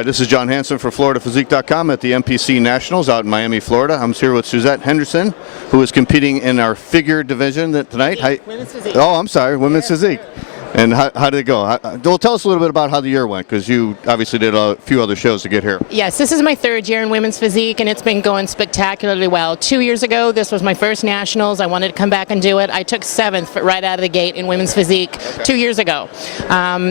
Hi, this is John Hansen for FloridaPhysique.com at the NPC Nationals out in Miami, Florida. I'm here with Suzette Henderson, who is competing in our figure division tonight. Women's physique. Oh, I'm sorry, women's physique. And how did it go? Well, tell us a little bit about how the year went, because you obviously did a few other shows to get here. Yes, this is my third year in women's physique, and it's been going spectacularly well. 2 years ago, this was my first nationals. I wanted to come back and do it. I took 7th right out of the gate in women's physique 2 years ago.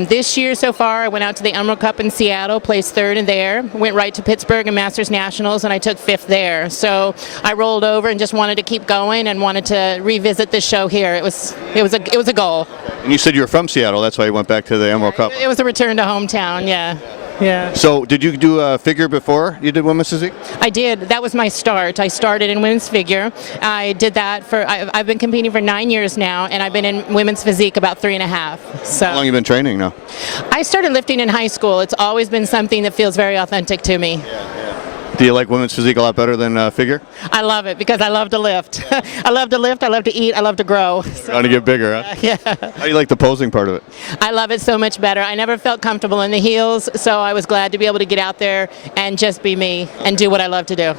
This year so far, I went out to the Emerald Cup in Seattle, placed 3rd in there, went right to Pittsburgh and Masters Nationals, and I took 5th there. So I rolled over and just wanted to keep going and wanted to revisit this show here. It was a goal. And you said you were from Seattle. That's why you went back to the Emerald Cup. It was a return to hometown, yeah. Yeah. So did you do a figure before you did women's physique? I did. That was my start. I started in women's figure. I did that I've been competing for 9 years now, and I've been in women's physique about 3.5. So how long have you been training now? I started lifting in high school. It's always been something that feels very authentic to me. Do you like women's physique a lot better than figure? I love it because I love to lift. I love to lift, I love to eat, I love to grow. So, want to get bigger, huh? Yeah. How do you like the posing part of it? I love it so much better. I never felt comfortable in the heels, so I was glad to be able to get out there and just be me and do what I love to do.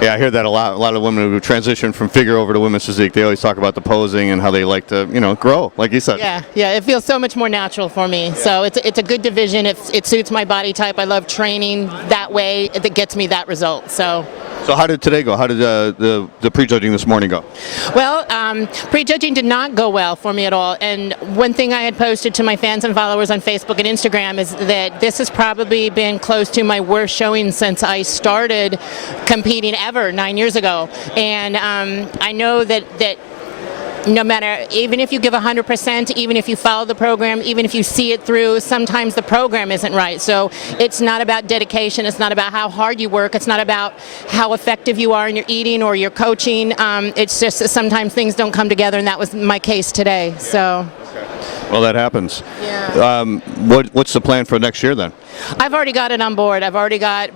Yeah, I hear that a lot. A lot of women who transition from figure over to women's physique, they always talk about the posing and how they like to, grow, like you said. Yeah, it feels so much more natural for me. Yeah. So it's a good division. It suits my body type. I love training that way. That gets me that result. So how did today go? How did the prejudging this morning go? Well, prejudging did not go well for me at all. And one thing I had posted to my fans and followers on Facebook and Instagram is that this has probably been close to my worst showing since I started competing ever 9 years ago. And I know that no matter, even if you give 100%, even if you follow the program, even if you see it through, sometimes the program isn't right. So it's not about dedication. It's not about how hard you work. It's not about how effective you are in your eating or your coaching. It's just that sometimes things don't come together, and that was my case today. So. Well, that happens. Yeah. What's the plan for next year then? I've already got it on board. I've already got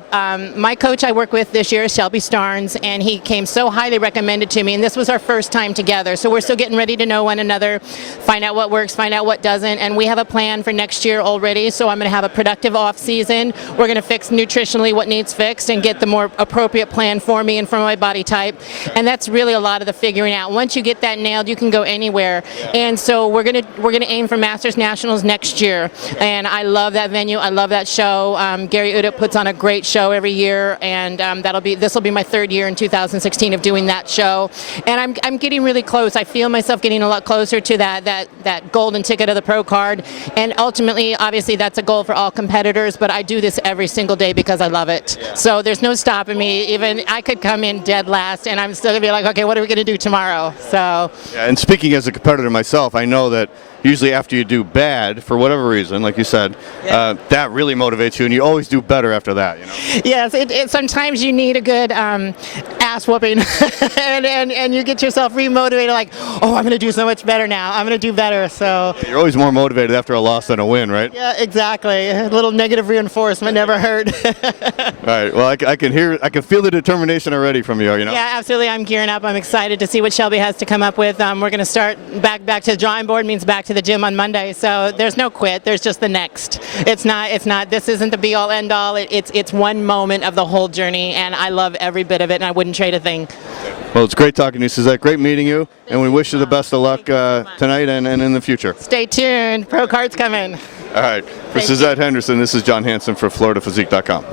my coach I work with this year, Shelby Starnes, and he came so highly recommended to me, and this was our first time together. So we're still getting ready to know one another, find out what works, find out what doesn't, and we have a plan for next year already. So I'm going to have a productive off season. We're going to fix nutritionally what needs fixed and get the more appropriate plan for me and for my body type. And that's really a lot of the figuring out. Once you get that nailed, you can go anywhere. And so we're going to aim for Masters Nationals next year, and I love that venue. I love that show. Gary Udup puts on a great show every year, and this will be my 3rd year in 2016 of doing that show, and I'm getting really close. I feel myself getting a lot closer to that golden ticket of the pro card, and ultimately, obviously, that's a goal for all competitors. But I do this every single day because I love it. So there's no stopping me. Even I could come in dead last, and I'm still gonna be like, okay, what are we gonna do tomorrow? So. Yeah, and speaking as a competitor myself, I know that usually after you do bad, for whatever reason, like you said, that really motivates you, and you always do better after that, Yes, sometimes you need a good ass whooping, and you get yourself remotivated, like, oh, I'm going to do so much better now. I'm going to do better, so. You're always more motivated after a loss than a win, right? Yeah, exactly. A little negative reinforcement never hurt. All right, well, I can feel the determination already from you, Yeah, absolutely. I'm gearing up. I'm excited to see what Shelby has to come up with. We're going to start back to the drawing board, means back to the gym on Monday, so there's no quit. There's just the next. It's not. This isn't the be all end all. It's one moment of the whole journey, and I love every bit of it, and I wouldn't trade a thing. Well, it's great talking to you, Suzette. Great meeting you, and we wish you the best of luck tonight and in the future. Stay tuned. Pro card's coming. All right. For Suzette Henderson, this is John Hansen for FloridaPhysique.com.